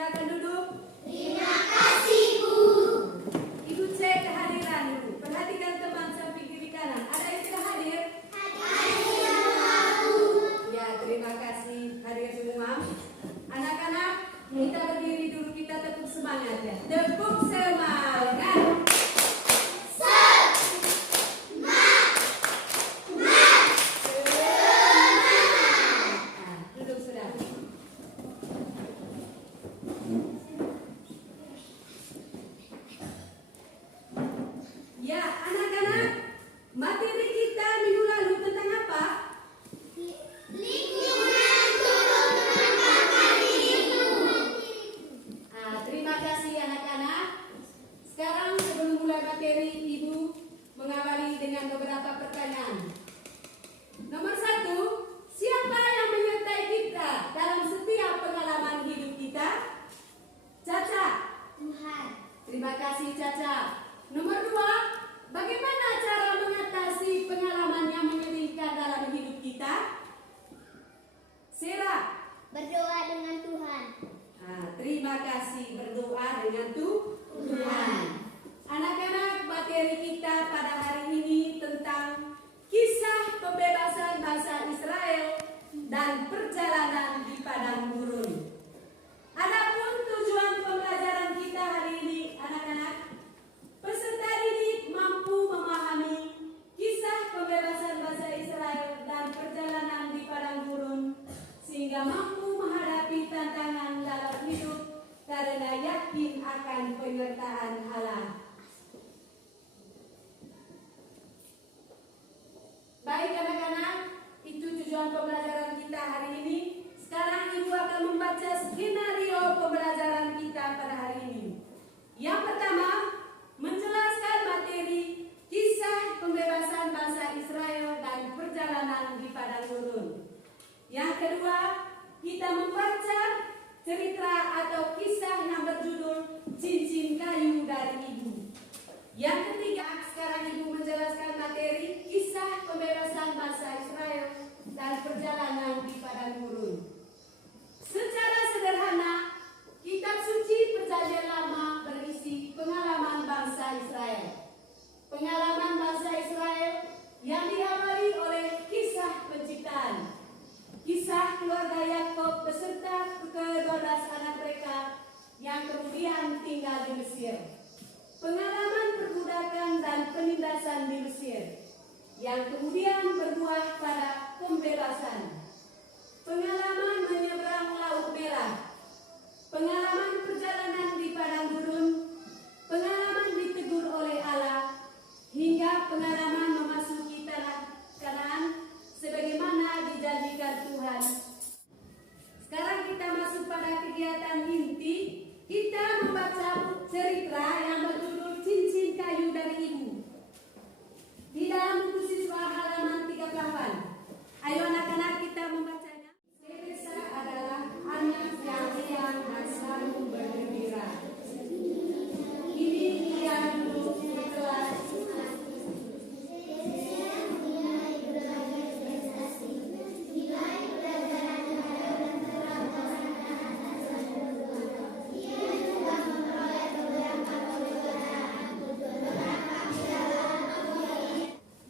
Silakan duduk. Terima kasih, Bu. Ibu cek kehadiran Ibu. Perhatikan teman samping kiri kanan. Ada yang tidak hadir? Hadir, Bu. Ya, terima kasih. Hadir semua. Anak-anak, kita berdiri dulu, kita tepuk semangat ya. Tepuk semangat. Duduk sudah. Ya, anak-anak, materi kita minggu lalu tentang apa? Lingkungan turun menambahkan hidup. Terima kasih anak-anak. Sekarang sebelum mulai materi, Ibu mengawali dengan beberapa pertanyaan. Nomor 1, siapa yang menyertai kita dalam setiap pengalaman hidup kita? Caca. Tuhan. Terima kasih Caca. Nomor 2, bagaimana cara mengatasi pengalaman yang menyedihkan dalam hidup kita? Sera. Berdoa dengan Tuhan. Terima kasih, berdoa dengan Tuhan. Anak-anak, materi kita pada hari ini tentang kisah pembebasan bangsa Israel dan perjalanan di padang gurun. Adapun tujuan pembelajaran kita hari ini, anak-anak, peserta didik mampu memahami kisah pembebasan bangsa Israel dan perjalanan di padang gurun sehingga mampu menghadapi tantangan dalam hidup karena yakin akan penyertaan Allah. Baik anak-anak, itu tujuan pembelajaran kita hari ini. Sekarang Ibu akan membaca skenario pembelajaran kita pada hari ini. Yang pertama, menjelaskan materi kisah pembebasan bangsa Israel dan perjalanan di padang gurun. Yang kedua, kita membaca cerita atau kisah yang berjudul Cincin Kayu dari Ibu. Yang ketiga, sekarang Ibu menjelaskan materi kisah pembebasan bangsa Israel dan perjalanan di padang gurun. Secara sederhana, kitab suci Perjanjian Lama berisi pengalaman bangsa Israel. Pengalaman bangsa Israel yang diawali oleh kisah penciptaan, kisah keluarga Yakub beserta ke-12 anak mereka yang kemudian tinggal di Mesir. Pengalaman perbudakan dan penindasan di Mesir yang kemudian berbuah pada pembebasan. Pengalaman menyeberang Laut Merah. Pengalaman perjalanan di padang gurun. Pengalaman ditegur oleh Allah. Hingga pengalaman memasuki tanah Kanaan sebagaimana dijanjikan Tuhan. Sekarang kita masuk pada kegiatan inti. Kita membaca cerita yang berjudul Cincin Kayu dari Ibu. Di dalam buku siswa halaman 38. Ayo anak-anak kita membacanya. Teresa adalah anak yang riang dan selalu bergembira. Ini ia duduk di kelas.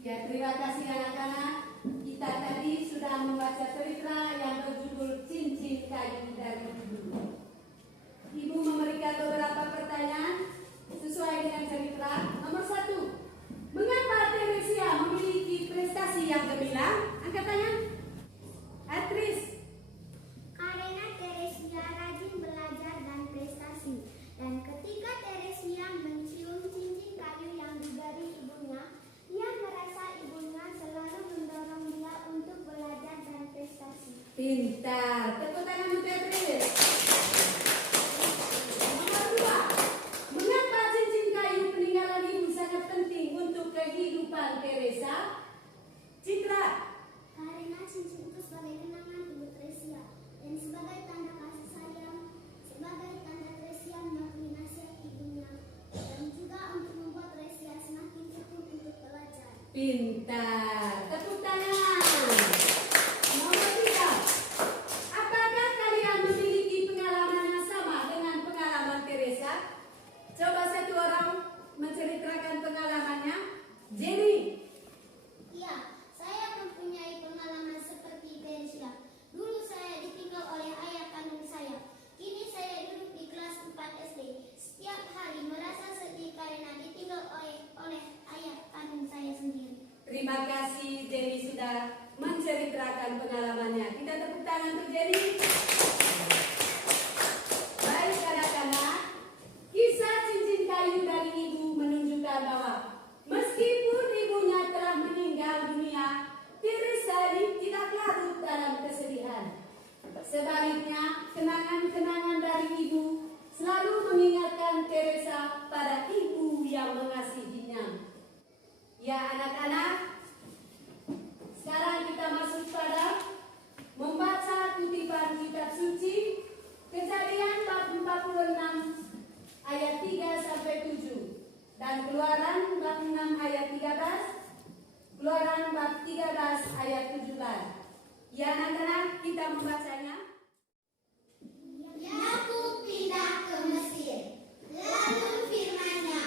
Ya, terima kasih anak-anak. Kita tadi sudah membaca cerita yang berjudul Cincin Kayu dari Ibu. Ibu memberikan beberapa pertanyaan sesuai dengan cerita. Nomor 1, mengapa Teresia memiliki prestasi yang gemilang? Angkat tangan. Atris. Karena Teresia rajin belajar dan prestasi. Dan ketika Teresia mencium cincin kayu yang diberi ibunya, dia merasa ibunya selalu mendorong dia untuk belajar dan prestasi. Pintar. Tepuk tangan untuk Atris. Nomor 2, mengapa cincin kayu peninggalan ibu sangat penting untuk kehidupan Teresa? Citra. Karena cincin itu sebagai kenangan ibu Teresia dan sebagai tanda kasih sayang, sebagai tanda Teresia mengakui nasihat ibunya, dan juga untuk membuat Teresia semakin tekun untuk belajar. Pintar. Tepuk tangan. Nomor 3, apakah kalian memiliki pengalaman yang sama dengan tangan untuk Jenny. Baik anak-anak, kisah cincin kayu dari ibu menunjukkan bahwa meskipun ibunya telah meninggal dunia, Teresa tidak larut dalam kesedihan. Sebaliknya, kenangan-kenangan dari ibu selalu mengingatkan Teresa pada ibu yang mengasihinya. Ya anak-anak, sekarang kita masuk pada membaca kutipan kitab suci Kejadian bab 46 ayat 3 sampai 7 dan Keluaran bab 6 ayat 13, Keluaran bab 13 ayat 17. Ya anak-anak, kita membacanya. Yakub pindah ke Mesir. Lalu firman-Nya,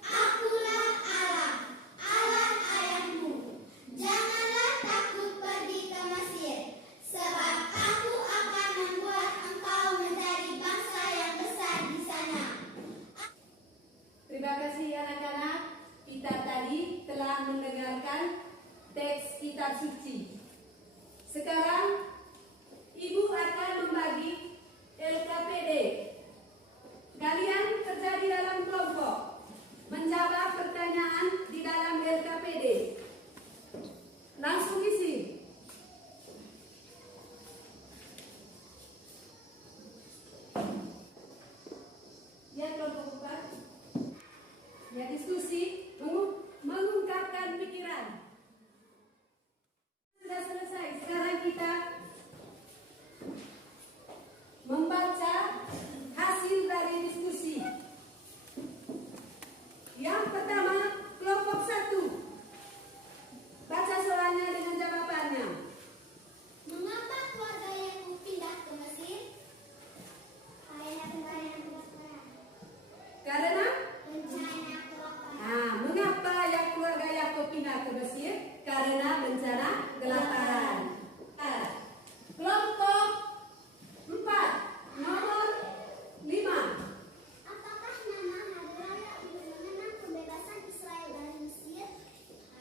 Akulah Allah, Allah ayahmu. Janganlah takut pergi ke Mesir, sebab aku akan membuat engkau menjadi bangsa yang besar di sana. Terima kasih anak-anak. Kita tadi telah mendengarkan teks kitab suci. Sekarang Ibu akan membagi LKPD. Kalian kerja di dalam kelompok, menjawab pertanyaan di dalam LKPD. Langsung isi. Ya kelompok 4. Ya diskusi, mengungkapkan pikiran. Sudah selesai. Sekarang kita membaca hasil dari diskusi. Yang pertama, kelompok 1. Baca soalnya dengan jawabannya. Mengapa keluarga Yakub pindah ke Mesir? Karena rencana kelaparan. Karena Rencana kelaparan. mengapa keluarga Yakub pindah ke Mesir? Karena bencana kelaparan. Kelompok 4, nomor 5. Apakah nama hari raya itu mengenang kebebasan Israel dari Mesir?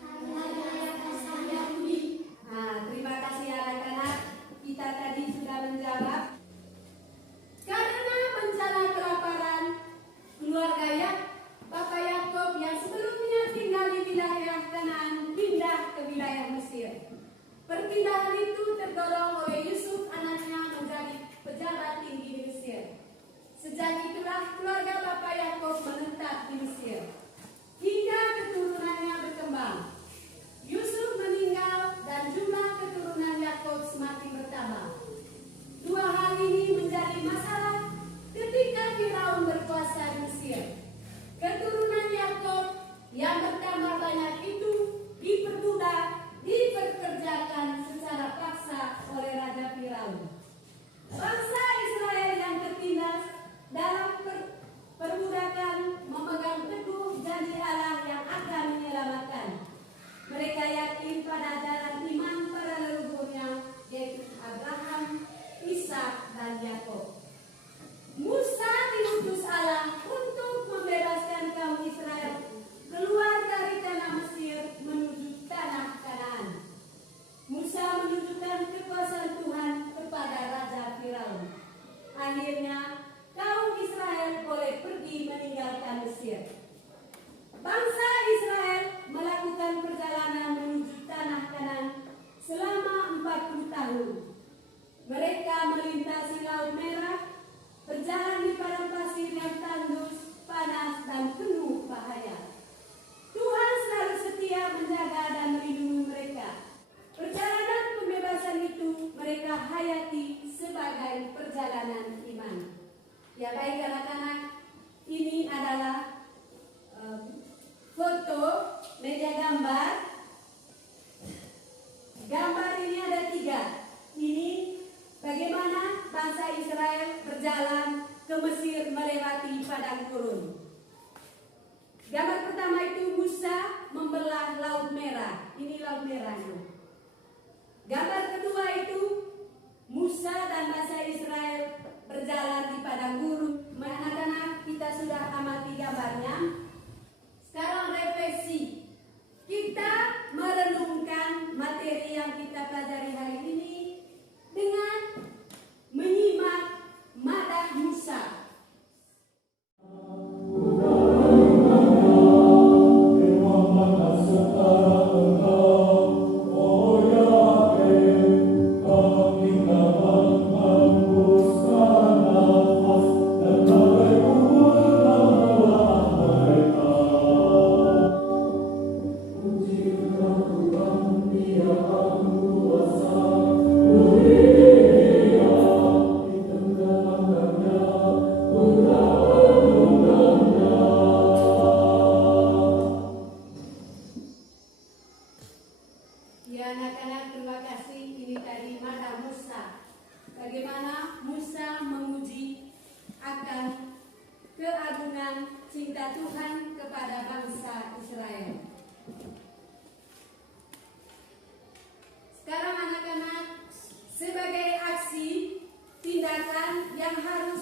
Hari raya Paskah Yahudi. Terima kasih anak-anak. Kita tadi sudah menjawab. Karena bencana kelaparan, keluarga Bapak Yakub yang sebelumnya tinggal di wilayah Kanaan pindah ke wilayah Mesir. Perpindahan itu terdorong oleh Yusuf anaknya menjadi pejabat tinggi di Mesir. Sejak itulah keluarga Bapak Yakub menetap di Mesir hingga keturunannya berkembang. Yusuf meninggal dan jumlah keturunan Yakub semakin bertambah. Dua hal ini menjadi masalah ketika Firaun berkuasa di Mesir. Keturunan Yakub yang bertambah banyak itu diperbudak, diperkerjakan secara paksa oleh Raja Firaun. Bangsa Israel yang tertindas dalam perbudakan memegang teguh janji Allah yang akan menyelamatkan. Mereka yakin pada jalan iman para leluhurnya, yaitu Abraham, Ishak, dan Yakub. Musa diutus Allah untuk membebaskan kaum Israel keluar dari tanah Mesir menuju tanah Kanaan. Musa menunjukkan kekuasaan Tuhan kepada Raja Firaun. Akhirnya kaum Israel boleh pergi meninggalkan Mesir. Bangsa Israel melakukan perjalanan menuju tanah Kanaan selama 40 tahun. Mereka melintasi Laut Merah, berjalan di padang pasir yang tandus, panas, dan penuh bahaya. Tuhan selalu setia menjaga dan melindungi mereka. Perjalanan pembebasan itu mereka hayati sebagai perjalanan iman. Ya baik anak-anak, ini adalah foto media gambar. Gambar ini ada 3. Ini bagaimana bangsa Israel berjalan ke Mesir melewati padang gurun. Gambar pertama itu Musa membelah Laut Merah. Ini Laut Merahnya. Gambar kedua itu Musa dan bangsa Israel berjalan di padang gurun. Anak-anak, kita sudah amati gambarnya. Sekarang refleksi. Kita merenungkan materi yang kita pelajari hari ini dengan Ya anak-anak, terima kasih. Ini tadi Mada Musa. Bagaimana Musa menguji akan keagungan cinta Tuhan kepada bangsa Israel. Sekarang anak-anak, sebagai aksi tindakan yang harus